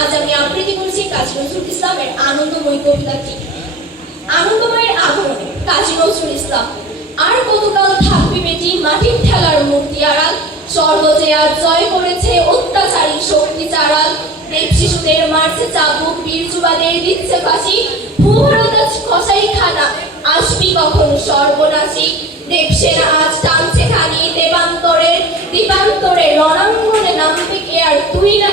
আজ আমি আবৃত্তি করছি কাজী নজরুল ইসলামের আনন্দময়ী কবিতাটি আনন্দময়ের আগমনে কাজী নজরুল ইসলাম, আর কতকাল থাকবি বেটি মাটির ঠেলার মূর্তি আড়াল? স্বর্গ যে আজ জয় করেছে অত্যাচারী শক্তি চারাল দেব শিশুদের মারছে চাবুক, বীর যুবাদের দিচ্ছে ফাঁসি। ভূভারত আজ কসাই খানা আসবি কখন সর্বনাশী? দেবসেনা আজ টানছে খানি দেবান্তরের দীপান্তরে রণাঙ্গনে নামবে কে আর তুই না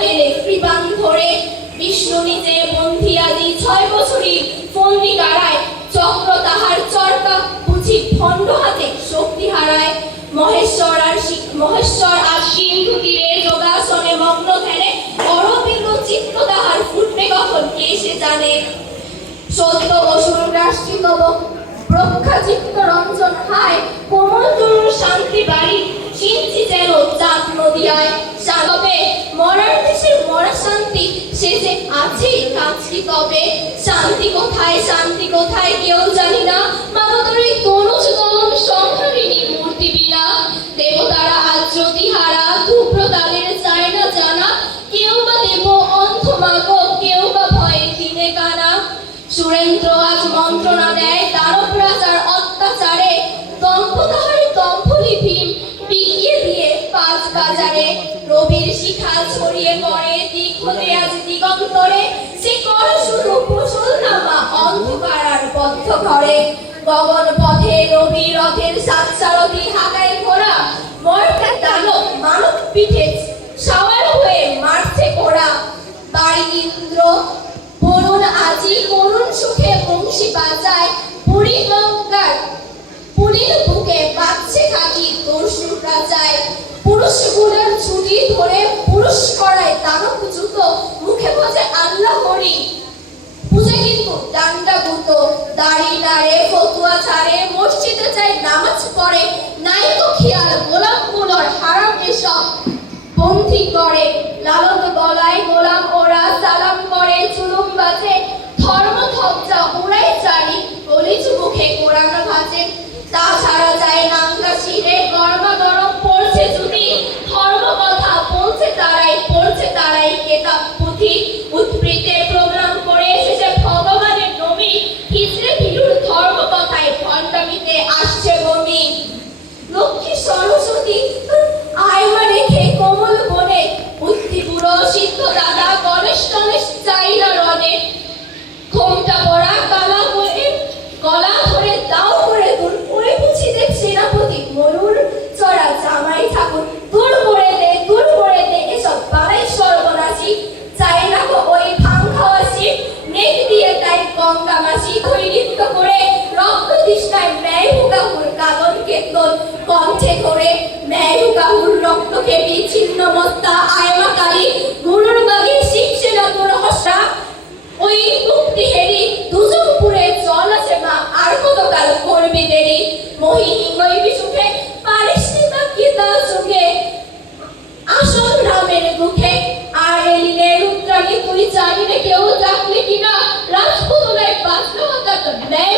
নিজে বন্ধি আদি ছয় বছরই ফন্দি কারায় চক্র তাহার চরকা বুঝি ভণ্ড হাতে শক্তি হারায়। মহেশ্বর আর মহেশ্বর আর সিন্ধু তীরে যোগাসনে মগ্ন ধ্যানে, অরবিন্দ চিত্ত তাহার ফুটবে কখন কে সে জানে। সত্য অসুর রাষ্ট্রিক প্রখ্যা চিত্ত রঞ্জন হায়, কোমল তরুণ শান্তি বাড়ি চিনছি যেন চাঁদ নদিয়ায়। সাগবে মরার দেশের মরা শান্তি সে যে আছেই কাছি তবে শান্তি কোথায়? শান্তি কোথায়? কেউ জানি না। বাবা তোর এই তনুজ তনুজ সংহারিণী মূর্তি বিনা দেবতারা আজ জ্যোতি হারা ধূপ্র তাদের চায় না জানা। কেউ বা দেব অন্ধ মাগো, কেউ বা ভয়ে দিনে কানা। সুরেন্দ্র আজ মন্ত্রণা দেয় দানব রাজার অত্যাচারে। দম্ভ তাহার দম্ভলি ভীম বিকিয়ে দিয়ে পাঁচ বাজারে। রবির শিখা ছড়িয়ে পড়ে দিক হতে আজ দিগন্তরে সে কর শুধু কুশল নামা অন্ধকার আর বদ্ধ ঘরে। গগন পথে রবি রথের সাত সারথি হাকায় ঘোড়া মর্তা দানব মানব পিঠে সাওয়ার হয়ে মারছে ঘোড়া। বাড়ি ইন্দ্র, বরুণ আজি করুণ সুখে বংশী বাজায় পুরী গঙ্গার। পুরীর বুকে বাজছে খাটি দর্শুরা যায় পুরুষ গুণের ছুটি ধরে পুরুষ করায় দানব জুতো মুখে বাজে আল্লাহ হরি পূজা কিন্তু ডান্ডা গুতো, দাড়ি নাড়ে ফতুয়া ছাড়ে, মসজিদে যায় নামাজ পড়ে, নাই তো খেয়াল, গোলামগুলোর হারাম এসব। বন্দি করে, লালন গলায় গোলাম ওরা সালাম করে চুলুম বাজে ধর্ম ধজ্জা উড়াই চারি গলিচ মুখে কোরআন ভাজে তাছাড়া যায় নাঙ্গা রক্ত তৃষ্ণায় ন্যায় কাদন কেতন কণ্ঠে করে ন্যায় হুকাহুর রক্তকে বিচ্ছিন্ন মত্তা আয়মা গুরুর বাগে শিখছে না তোর ওই মুক্তি হেরি দুজন পুরে জল আছে মা, আর কতকাল করবি দেরি? মোহিনী গই বিসুখে, পারিস নি বা কিতা চোখে আসল রামের মুখে আর এলিনে রুদ্রাণী তুই জানিবে কেউ ডাকলে কিনা? রাজপুতনায় বাঁচলো হঠাৎ ন্যায়